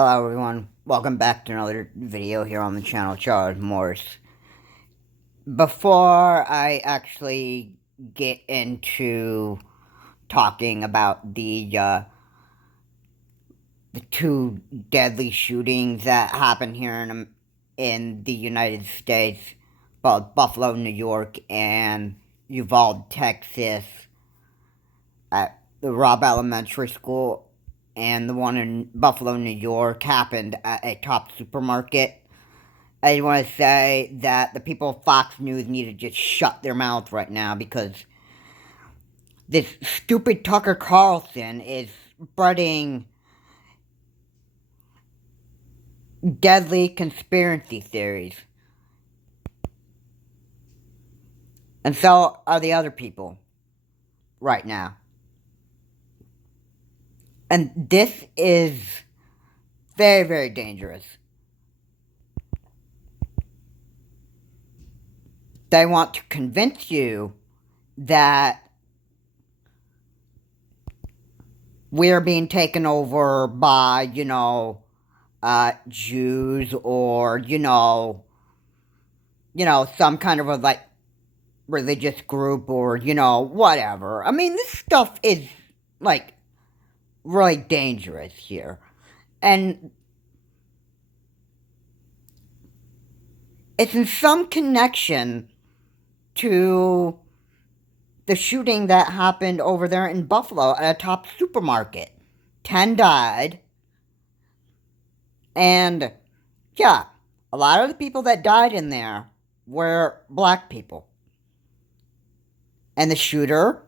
Hello everyone, welcome back to another video here on the channel, Charles Morse. Before I actually get into talking about the two deadly shootings that happened here in the United States, both Buffalo, New York, and Uvalde, Texas, at the Robb Elementary School, and the one in Buffalo, New York, happened at a top supermarket. I just want to say that the people of Fox News need to just shut their mouth right now because this stupid Tucker Carlson is spreading deadly conspiracy theories. And so are the other people right now. And this is very, very dangerous. They want to convince you that we're being taken over by, Jews or, some kind of a, religious group or, whatever. I mean, this stuff is, really dangerous here. And it's in some connection to the shooting that happened over there in Buffalo at a top supermarket. 10 died. And, yeah, a lot of the people that died in there were black people. And the shooter,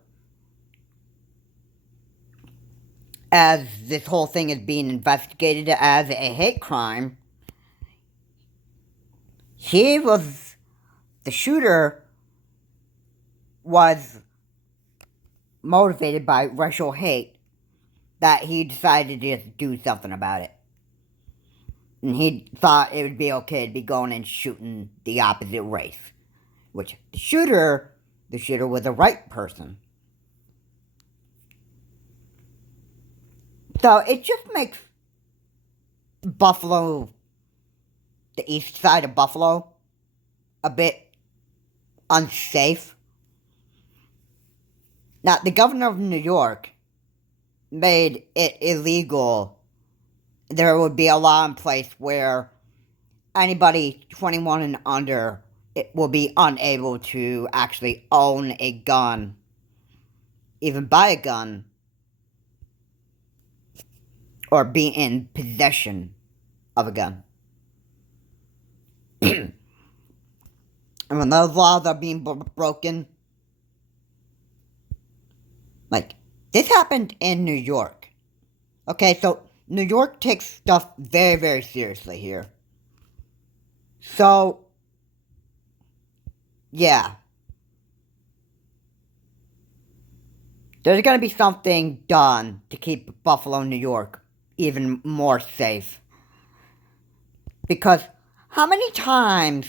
as this whole thing is being investigated as a hate crime, the shooter was motivated by racial hate that he decided to just do something about it. And he thought it would be okay to be going and shooting the opposite race. Which, the shooter was a white person. So, it just makes Buffalo, the east side of Buffalo, a bit unsafe. Now, the governor of New York made it illegal. There would be a law in place where anybody 21 and under will be unable to actually own a gun, even buy a gun, or be in possession of a gun. And when those laws are being broken, this happened in New York. Okay, so New York takes stuff very, very seriously here. So, yeah. There's gonna be something done to keep Buffalo, New York even more safe. Because how many times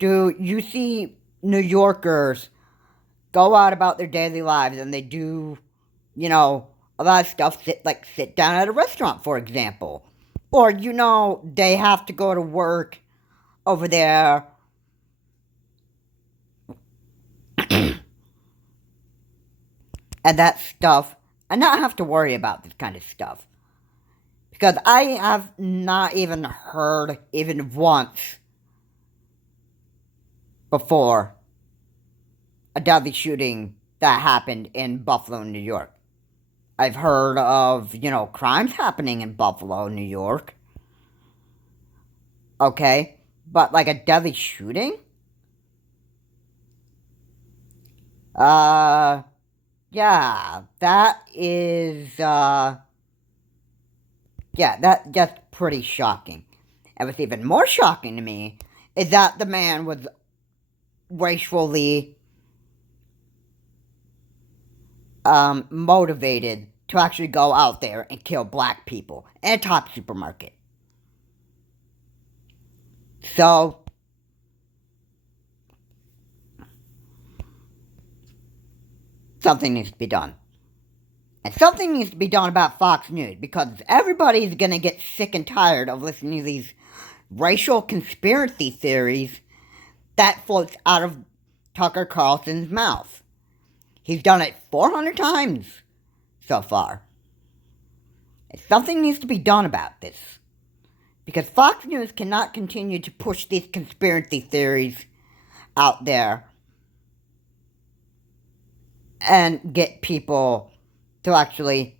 do you see New Yorkers go out about their daily lives and they do, a lot of stuff, sit down at a restaurant, for example. Or, they have to go to work over there. And that stuff, and not have to worry about this kind of stuff. Because I have not even heard, even once, before, a deadly shooting that happened in Buffalo, New York. I've heard of, crimes happening in Buffalo, New York. Okay, but a deadly shooting? Yeah, that is, that's pretty shocking. And what's even more shocking to me is that the man was racially motivated to actually go out there and kill black people in a top supermarket. So, something needs to be done. And something needs to be done about Fox News, because everybody's gonna get sick and tired of listening to these racial conspiracy theories that floats out of Tucker Carlson's mouth. He's done it 400 times so far. And something needs to be done about this, because Fox News cannot continue to push these conspiracy theories out there and get people to actually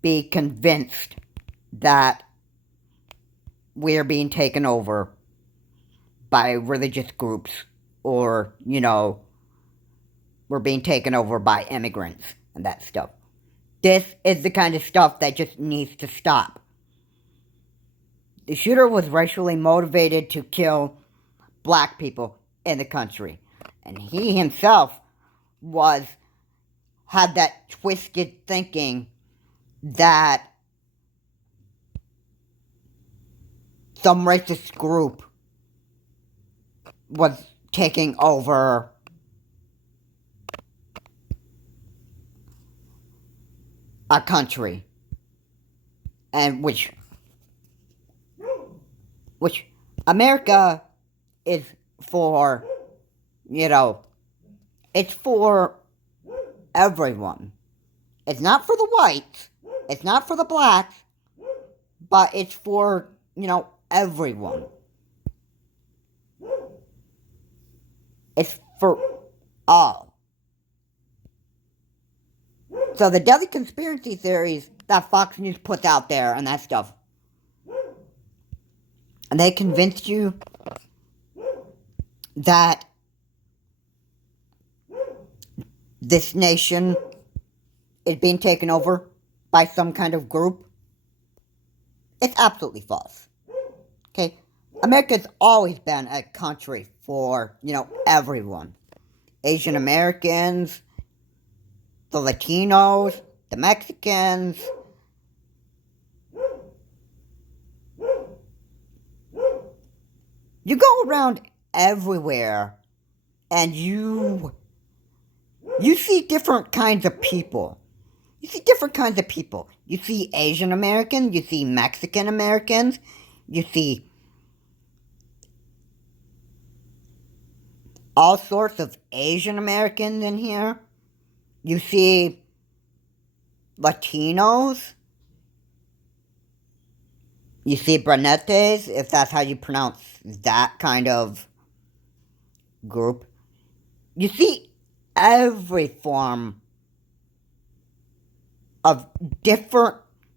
be convinced that we're being taken over by religious groups, or, we're being taken over by immigrants and that stuff. This is the kind of stuff that just needs to stop. The shooter was racially motivated to kill black people in the country, and he himself had that twisted thinking that some racist group was taking over a country, and which America is for, it's for everyone. It's not for the whites, it's not for the blacks, but it's for, everyone. It's for all. So the deadly conspiracy theories that Fox News puts out there and that stuff, and they convinced you that this nation is being taken over by some kind of group, it's absolutely false. Okay? America's always been a country for, everyone. Asian Americans, the Latinos, the Mexicans. You go around everywhere and you see different kinds of people. You see different kinds of people. You see Asian Americans, you see Mexican Americans, you see all sorts of Asian Americans in here. You see Latinos. You see brunettes, if that's how you pronounce that kind of group. You see every form of different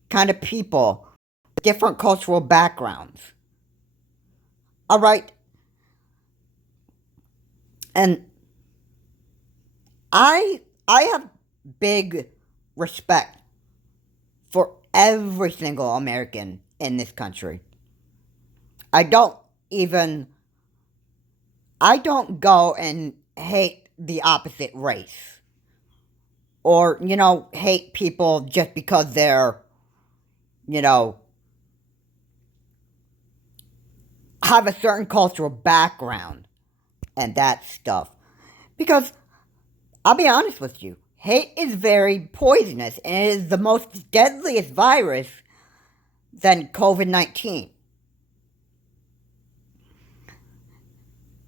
kind of people, different cultural backgrounds. Alright? And I have big respect for every single American in this country. I don't go and hate the opposite race. Or, hate people just because they're, have a certain cultural background and that stuff. Because, I'll be honest with you, hate is very poisonous, and it is the most deadliest virus than COVID-19.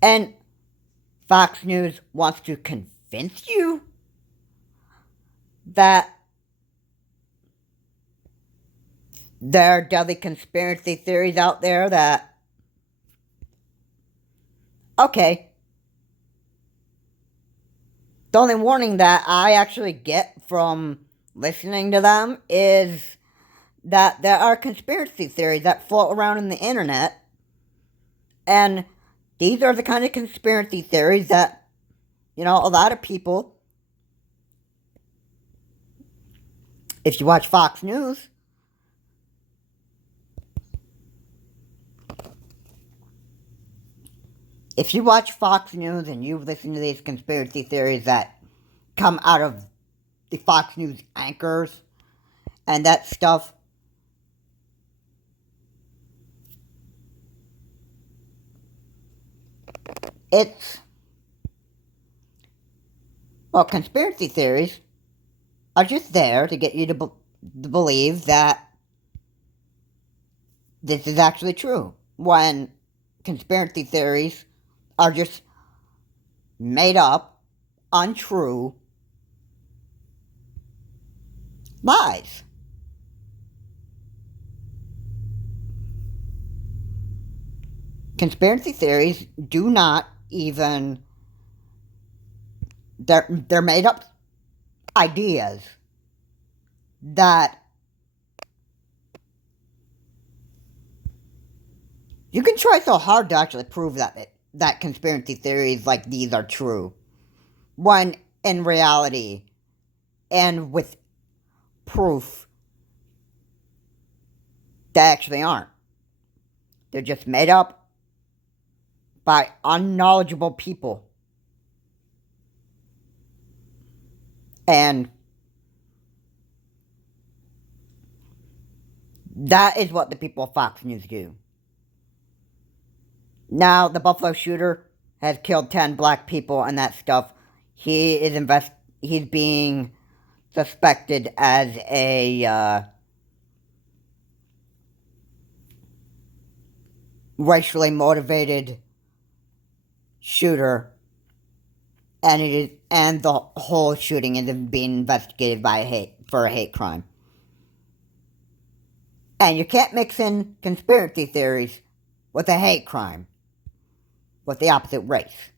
And Fox News wants to convince you that there are deadly conspiracy theories out there that, okay, the only warning that I actually get from listening to them is that there are conspiracy theories that float around in the internet, and these are the kind of conspiracy theories that, a lot of people, if you watch Fox News, and you listen to these conspiracy theories that come out of the Fox News anchors and that stuff, conspiracy theories are just there to get you to believe that this is actually true, when conspiracy theories are just made up, untrue lies. Conspiracy theories do not even, they're made up ideas that you can try so hard to actually prove that conspiracy theories like these are true, when in reality and with proof they actually aren't. They're just made up by unknowledgeable people. And that is what the people of Fox News do. Now, the Buffalo shooter has killed 10 black people and that stuff. He's being suspected as a racially motivated shooter, and the whole shooting is being investigated for a hate crime. And you can't mix in conspiracy theories with a hate crime with the opposite race.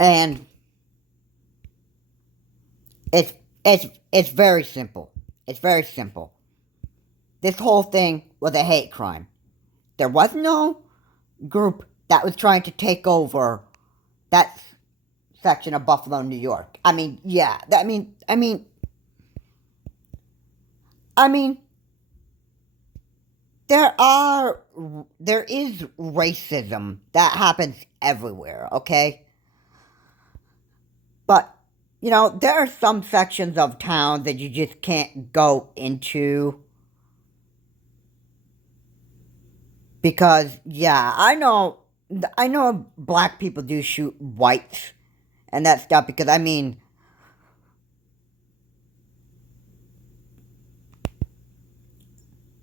And it's it's very simple. It's very simple. This whole thing was a hate crime. There was no group that was trying to take over that section of Buffalo, New York. I mean, yeah. I mean, there is racism that happens everywhere, okay? But, there are some sections of town that you just can't go into. Because, yeah, I know black people do shoot whites and that stuff, because, I mean,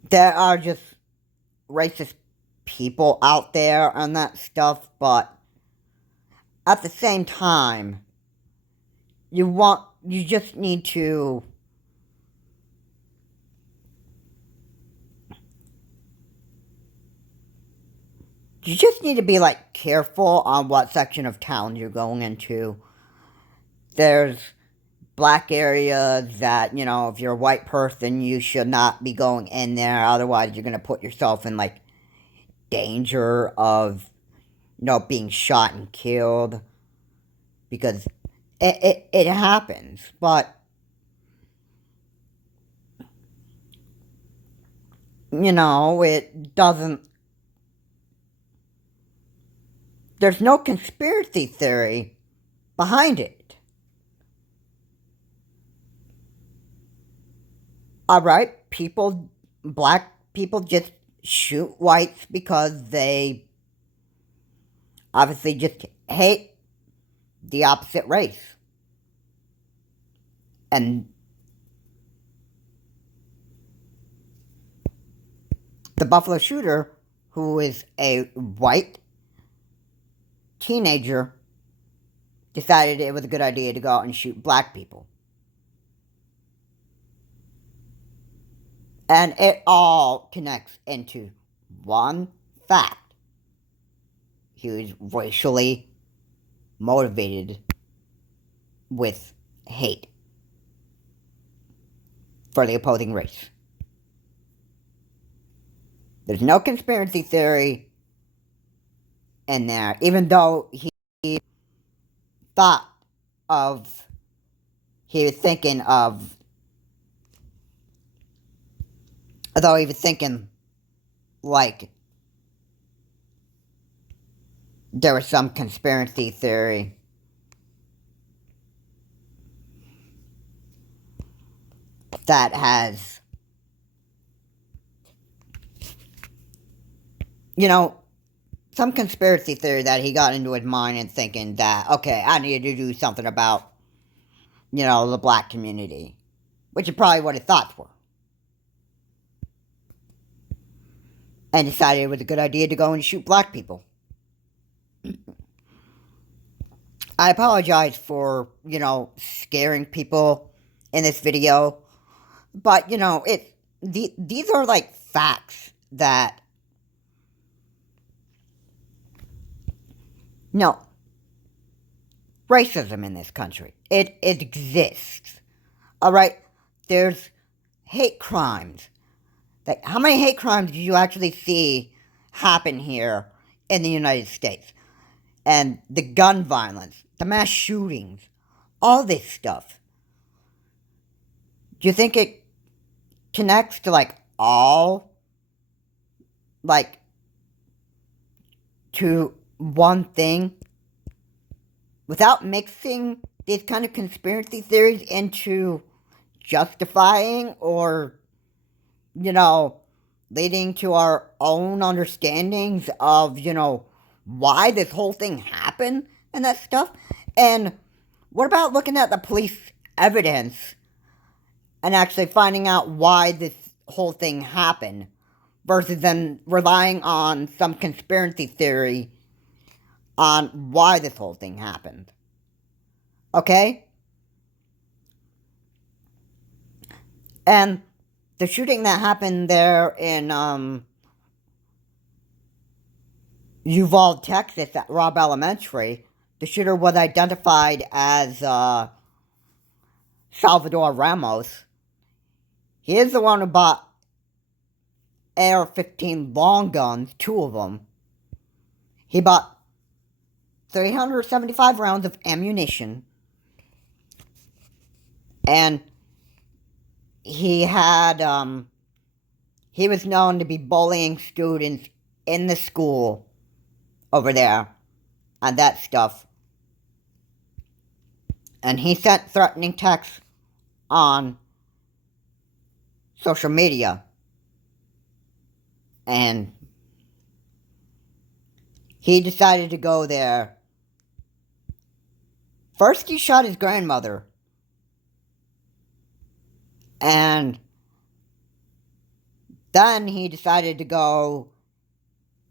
there are just racist people out there and that stuff, but at the same time, you just need to be like careful on what section of town you're going into. There's black areas that, if you're a white person, you should not be going in there, otherwise you're going to put yourself in like danger of, being shot and killed, because it happens. But, it doesn't, there's no conspiracy theory behind it. Alright, black people just shoot whites because they obviously just hate the opposite race. And the Buffalo shooter, who is a white teenager, decided it was a good idea to go out and shoot black people. And it all connects into one fact. He was racially motivated with hate for the opposing race. There's no conspiracy theory in there, even though he thought of, he was thinking of, although he was thinking like there was some conspiracy theory that has you know, some conspiracy theory that he got into his mind and thinking that, okay, I need to do something about, the black community, which is probably what his thoughts were. And decided it was a good idea to go and shoot black people. I apologize for, scaring people in this video, but, these are like facts that, no, racism in this country. It exists. Alright? There's hate crimes. How many hate crimes do you actually see happen here in the United States? And the gun violence, the mass shootings, all this stuff. Do you think it connects to, to one thing? Without mixing these kind of conspiracy theories into justifying or, leading to our own understandings of, why this whole thing happened and that stuff. And what about looking at the police evidence and actually finding out why this whole thing happened versus then relying on some conspiracy theory on why this whole thing happened? Okay? And the shooting that happened there in Uvalde, Texas, at Robb Elementary, the shooter was identified as Salvador Ramos. He is the one who bought AR-15 long guns, 2 of them. He bought 375 rounds of ammunition. And he had, he was known to be bullying students in the school over there and that stuff. And he sent threatening texts on social media. And he decided to go there. First, he shot his grandmother. And then he decided to go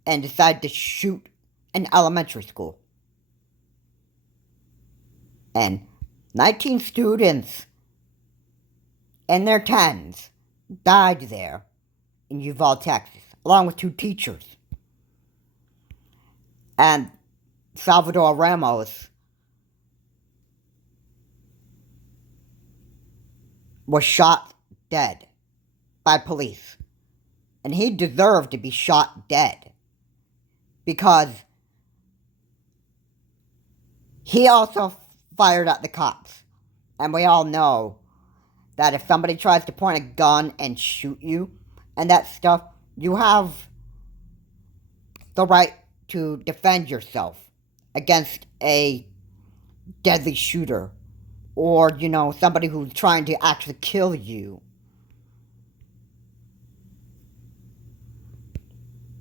and decide to shoot an elementary school. And 19 students in their 10s died there in Uvalde, Texas, along with 2 teachers. And Salvador Ramos was shot dead by police. And he deserved to be shot dead. Because he also fired at the cops. And we all know that if somebody tries to point a gun and shoot you and that stuff, you have the right to defend yourself against a deadly shooter. Or, somebody who's trying to actually kill you.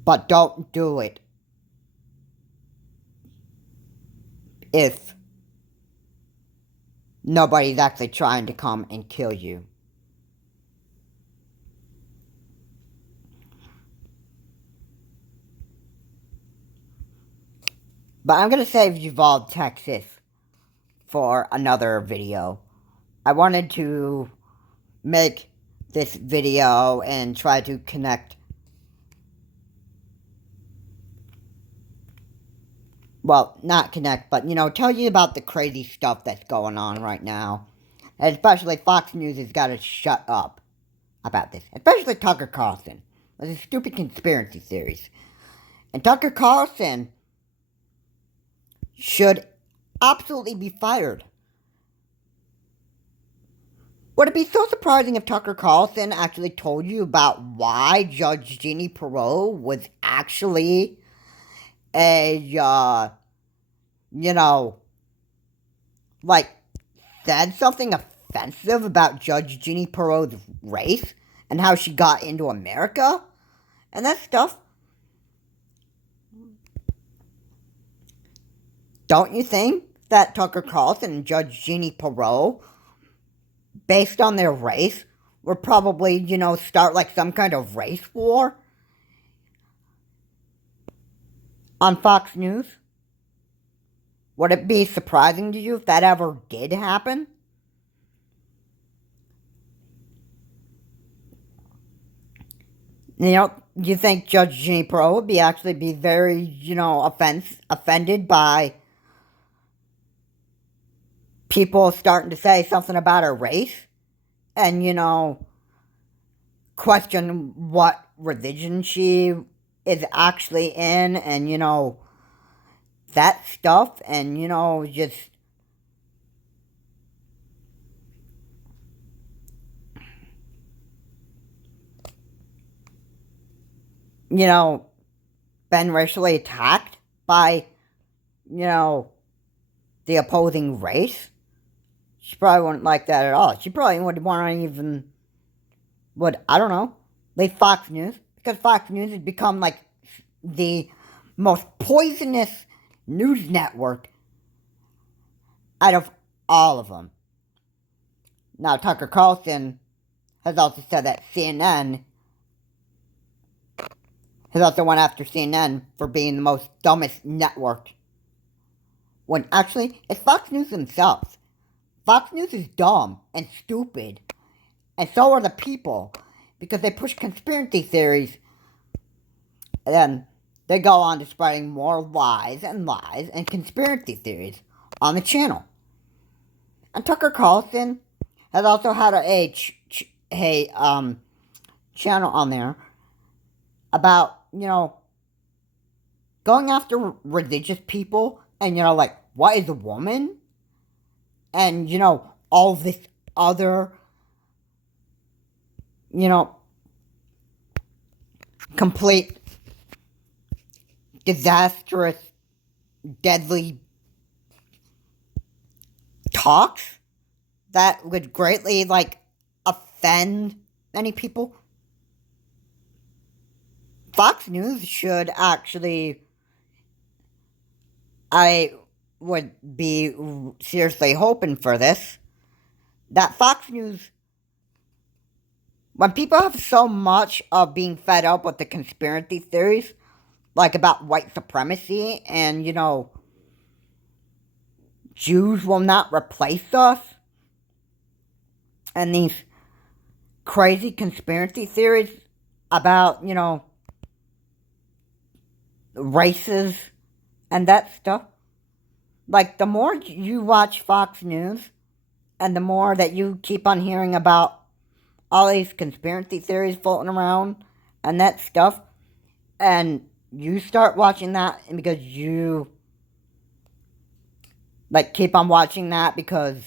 But don't do it if nobody's actually trying to come and kill you. But I'm going to save Uvalde, Texas for another video. I wanted to make this video and try to connect, well, not connect, but, tell you about the crazy stuff that's going on right now. And especially Fox News has got to shut up about this. Especially Tucker Carlson. Those are stupid conspiracy theories. And Tucker Carlson should absolutely be fired. Would it be so surprising if Tucker Carlson actually told you about why Judge Jeannie Perot was actually said something offensive about Judge Jeannie Perot's race and how she got into America and that stuff? don't you think that Tucker Carlson and Judge Jeannie Perot, based on their race, would probably, start like some kind of race war on Fox News? Would it be surprising to you if that ever did happen? Do you think Judge Jeannie Perot would actually be very, offended by people starting to say something about her race? And, question what religion she is actually in, and, that stuff, and, just... been racially attacked by, the opposing race. She probably wouldn't like that at all. She probably would want to even, I don't know, leave Fox News, because Fox News has become, like, the most poisonous news network out of all of them. Now, Tucker Carlson has also said that CNN has also went after CNN for being the most dumbest network. When actually, it's Fox News themselves. Fox News is dumb and stupid. And so are the people. Because they push conspiracy theories. And then they go on to spreading more lies and conspiracy theories on the channel. And Tucker Carlson has also had a channel on there about, going after religious people and, like, what is a woman? And, all this other, complete disastrous, deadly talks that would greatly, like, offend many people. Fox News should actually, I would be seriously hoping for this, that Fox News, when people have so much of being fed up with the conspiracy theories, like about white supremacy and, Jews will not replace us, and these crazy conspiracy theories about, races and that stuff. Like, the more you watch Fox News, and the more that you keep on hearing about all these conspiracy theories floating around and that stuff, and you start watching that because you, like, keep on watching that because,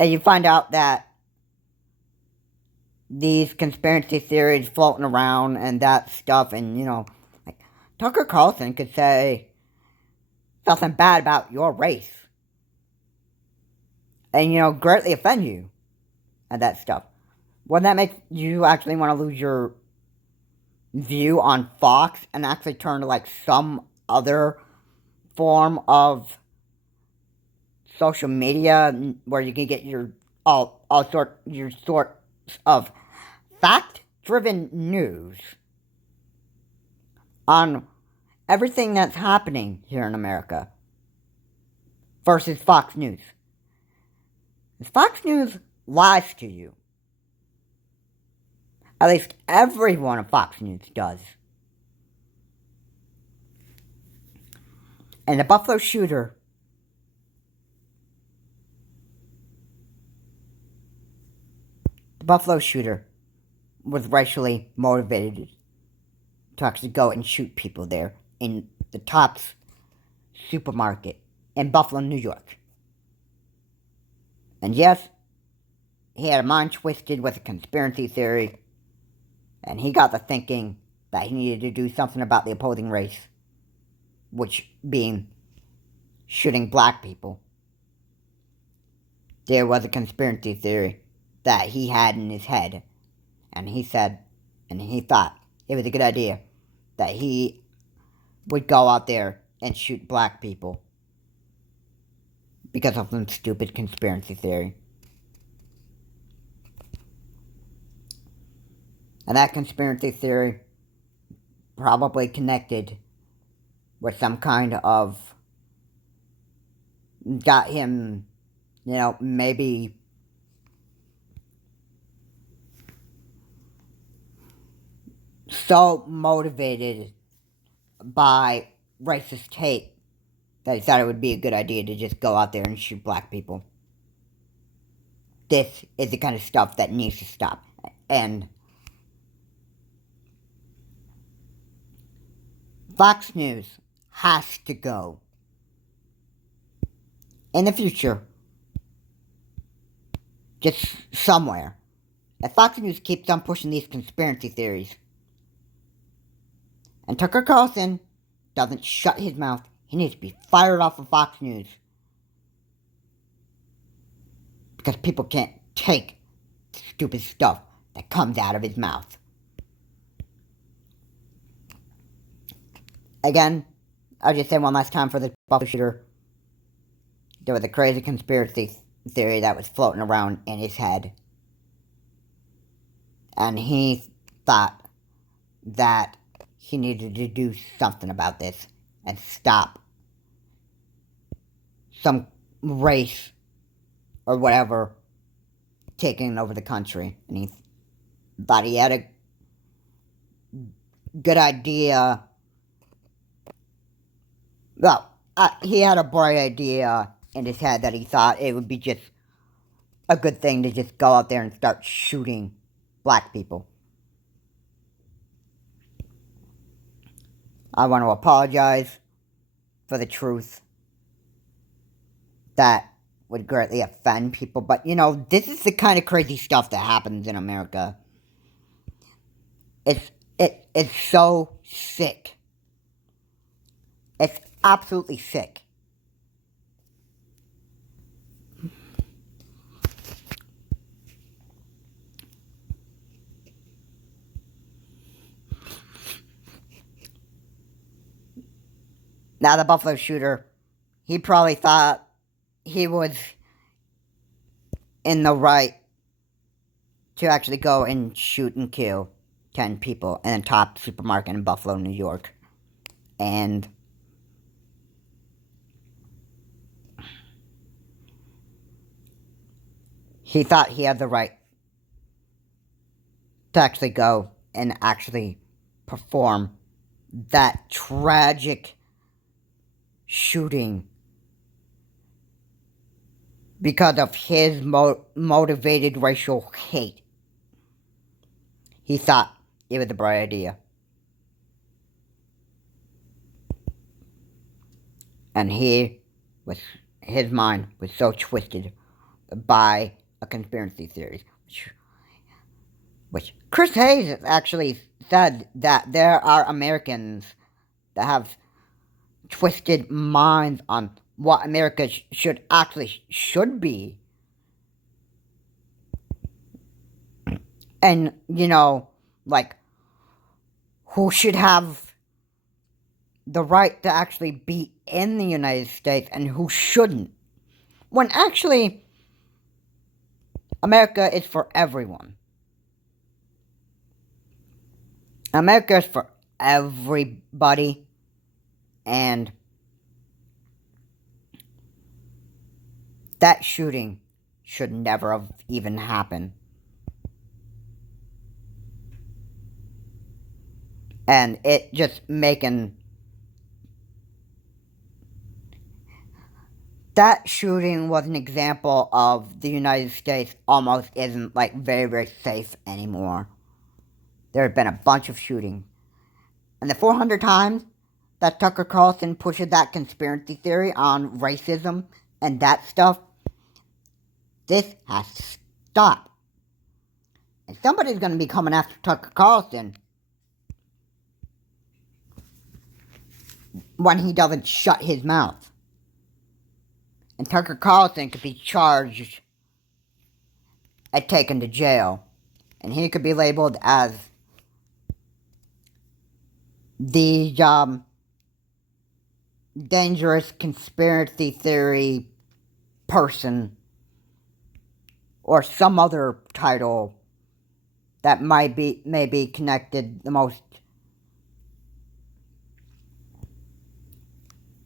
and you find out that these conspiracy theories floating around and that stuff, and, like, Tucker Carlson could say something bad about your race and, greatly offend you and that stuff. Wouldn't that make you actually want to lose your view on Fox and actually turn to, like, some other form of social media where you can get your sorts of fact-driven news on everything that's happening here in America versus Fox News? Fox News lies to you. At least everyone on Fox News does. And the Buffalo shooter was racially motivated to actually go and shoot people there in the Tops supermarket in Buffalo, New York. And yes, he had a mind twisted with a conspiracy theory, and he got to thinking that he needed to do something about the opposing race, which being shooting black people. There was a conspiracy theory that he had in his head, and he said, and he thought it was a good idea that he would go out there and shoot black people because of some stupid conspiracy theory. And that conspiracy theory probably connected with some kind of, got him, maybe so motivated by racist hate that he thought it would be a good idea to just go out there and shoot black people. This is the kind of stuff that needs to stop. And Fox News has to go. In the future, just somewhere. If Fox News keeps on pushing these conspiracy theories, and Tucker Carlson doesn't shut his mouth, he needs to be fired off of Fox News. Because people can't take the stupid stuff that comes out of his mouth. Again, I'll just say one last time for the Buffalo shooter. There was a crazy conspiracy theory that was floating around in his head. And he thought that he needed to do something about this and stop some race or whatever taking over the country. And he thought he had a good idea. Well, he had a bright idea in his head that he thought it would be just a good thing to just go out there and start shooting black people. I want to apologize for the truth that would greatly offend people, but this is the kind of crazy stuff that happens in America. It's so sick. It's absolutely sick. Now, the Buffalo shooter, he probably thought he was in the right to actually go and shoot and kill 10 people in a top supermarket in Buffalo, New York. And he thought he had the right to actually go and actually perform that tragic shooting because of his motivated racial hate. He thought it was a bright idea. And his mind was so twisted by a conspiracy theory, which Chris Hayes actually said that there are Americans that have twisted minds on what America should be. And, who should have the right to actually be in the United States and who shouldn't. When actually, America is for everyone. America is for everybody. And that shooting should never have even happened. And it just making that shooting was an example of the United States almost isn't very, very safe anymore. There have been a bunch of shootings. And the 400 times that Tucker Carlson pushes that conspiracy theory on racism and that stuff, this has to stop. And somebody's going to be coming after Tucker Carlson when he doesn't shut his mouth. And Tucker Carlson could be charged and taken to jail. And he could be labeled as the dangerous conspiracy theory person or some other title that may be connected the most.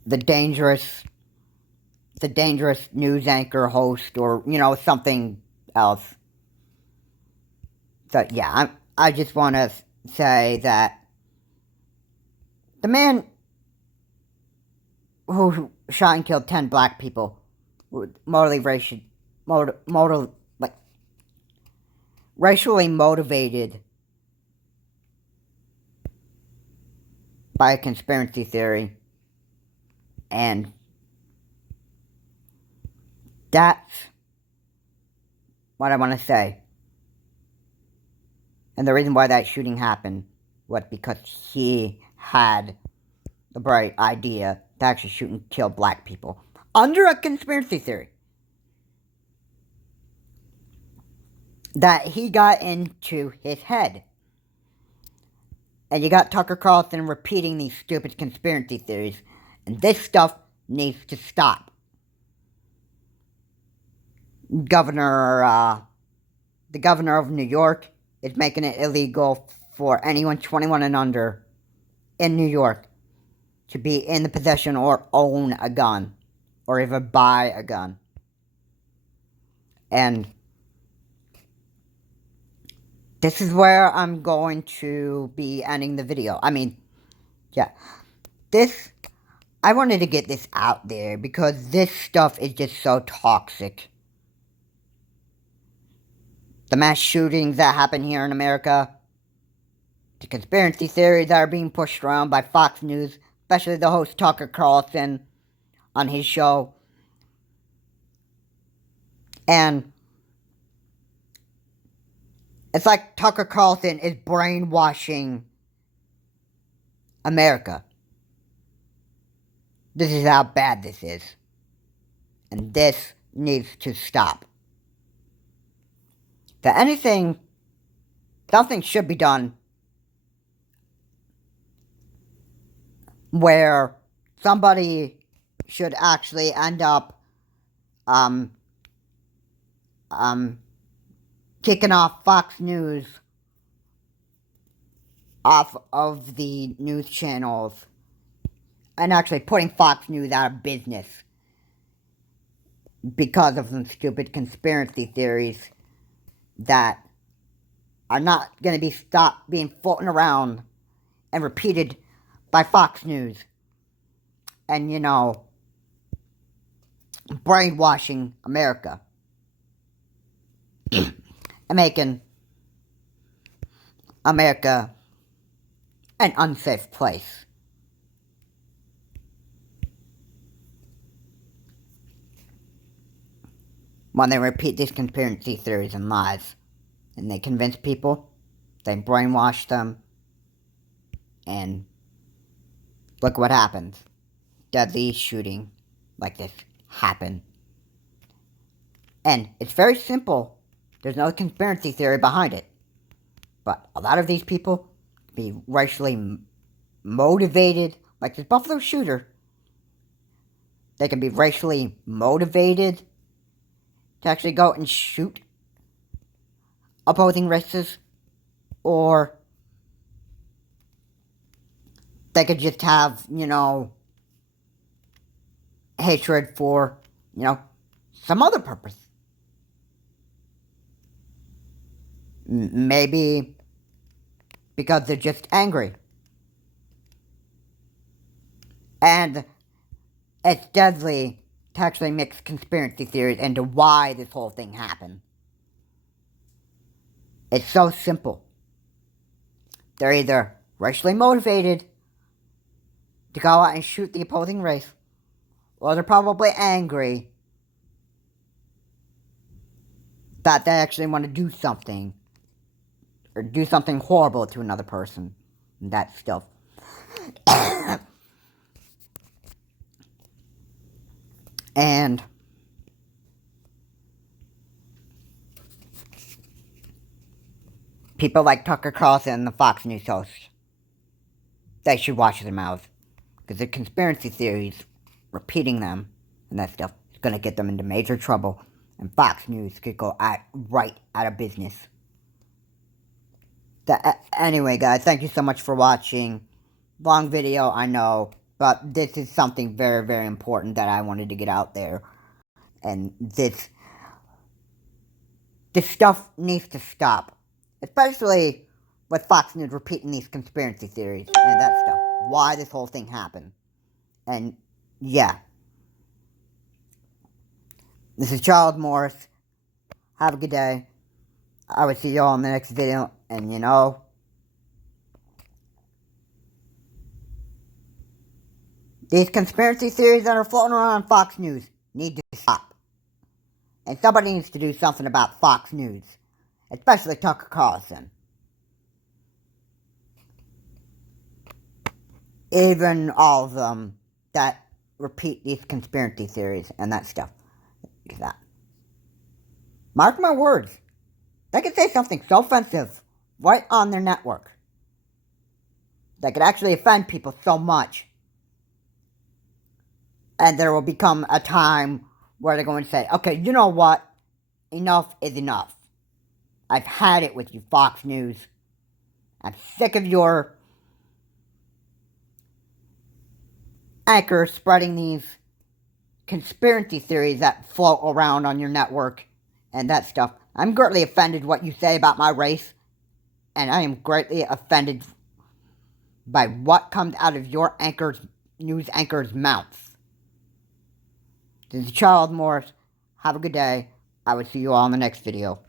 The dangerous news anchor host, or something else. So yeah, I just want to say that the man who shot and killed 10 black people, racially motivated by a conspiracy theory, and that's what I want to say. And the reason why that shooting happened was because he had the bright idea to actually shoot and kill black people under a conspiracy theory that he got into his head. And you got Tucker Carlson repeating these stupid conspiracy theories, and this stuff needs to stop. The governor of New York is making it illegal for anyone 21 and under in New York to be in the possession or own a gun, or even buy a gun. And this is where I'm going to be ending the video. I mean, yeah. I wanted to get this out there because this stuff is just so toxic. The mass shootings that happen here in America, the conspiracy theories that are being pushed around by Fox News, especially the host Tucker Carlson on his show. And it's like Tucker Carlson is brainwashing America. This is how bad this is. And this needs to stop. Something should be done where somebody should actually end up kicking off Fox News off of the news channels and actually putting Fox News out of business because of some stupid conspiracy theories that are not going to be stopped being floating around and repeated by Fox News and, brainwashing America and making America an unsafe place. When they repeat these conspiracy theories and lies, and they convince people, they brainwash them, and look what happens. Deadly shooting like this happen. And it's very simple. There's no conspiracy theory behind it. But a lot of these people be racially motivated, like this Buffalo shooter. They can be racially motivated to actually go and shoot opposing races, or they could just have, hatred for, some other purpose. Maybe because they're just angry. And it's deadly to actually mix conspiracy theories into why this whole thing happened. It's so simple. They're either racially motivated to go out and shoot the opposing race, or they're probably angry that they actually want to do something, or do something horrible to another person, and that stuff. And people like Tucker Carlson and the Fox News host, they should wash their mouths. Because the conspiracy theories, repeating them and that stuff, is going to get them into major trouble. And Fox News could go right out of business. Anyway, guys, thank you so much for watching. Long video, I know. But this is something very, very important that I wanted to get out there. And this stuff needs to stop. Especially with Fox News repeating these conspiracy theories and that stuff. Why this whole thing happened. And, yeah. This is Charles Morris. Have a good day. I will see you all in the next video. And, you know, these conspiracy theories that are floating around on Fox News need to stop. And somebody needs to do something about Fox News. Especially Tucker Carlson. Even all of them that repeat these conspiracy theories and that stuff. That. Mark my words. They could say something so offensive right on their network. That could actually offend people so much. And there will become a time where they're going to say, okay, you know what? Enough is enough. I've had it with you, Fox News. I'm sick of your anchors spreading these conspiracy theories that float around on your network and that stuff. I'm greatly offended what you say about my race. And I am greatly offended by what comes out of your news anchors' mouths. This is Charles Morris. Have a good day. I will see you all in the next video.